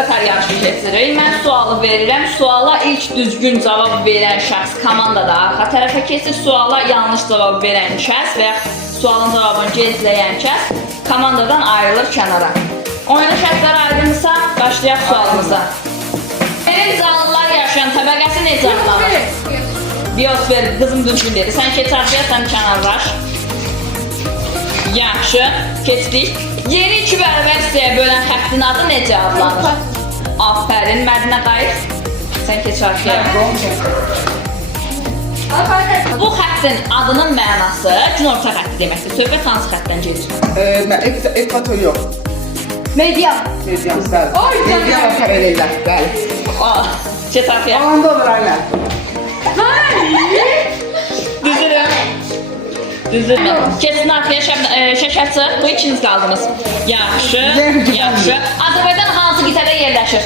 qatar yarışı keçirik. Mən sualı verirəm. Suala ilk düzgün cavab verən şəxs komandada arxa tərəfə keçir. Suala yanlış cavab verən şəxs və ya sualın cavabını gözləyən şəxs komandadan ayrılır kənara. Oyunun şərtləri aydınsa, başlayaq sualımıza. Benim canlılar yaşayan təbəqəsi necə adlanır? Biosfer, qızım düzgün dedi. Sən keçərdiyə, sən kənarlaş. Yaxşı, keçdik. Yeri 2 bərabər hissəyə bölən xəttin adı necə adlanır? Afərin, Mədinə qayıt. Sən keçərdiyə. Bu xəttin adının mənası günorta xətti deməkdir. Söhbət hansı xəttdən gedir? Ekvator yox. Median. Median, bəli. Median paralellər, bəli. Keçərdiyə. Alanda olur, aynen. Düzürüm. Düzürüm. Kesin arkaya şəkərçi. Bu ikiniz qaldınız. Yaxşı, yaxşı. Azərbaycan hansı qitədə yerləşir?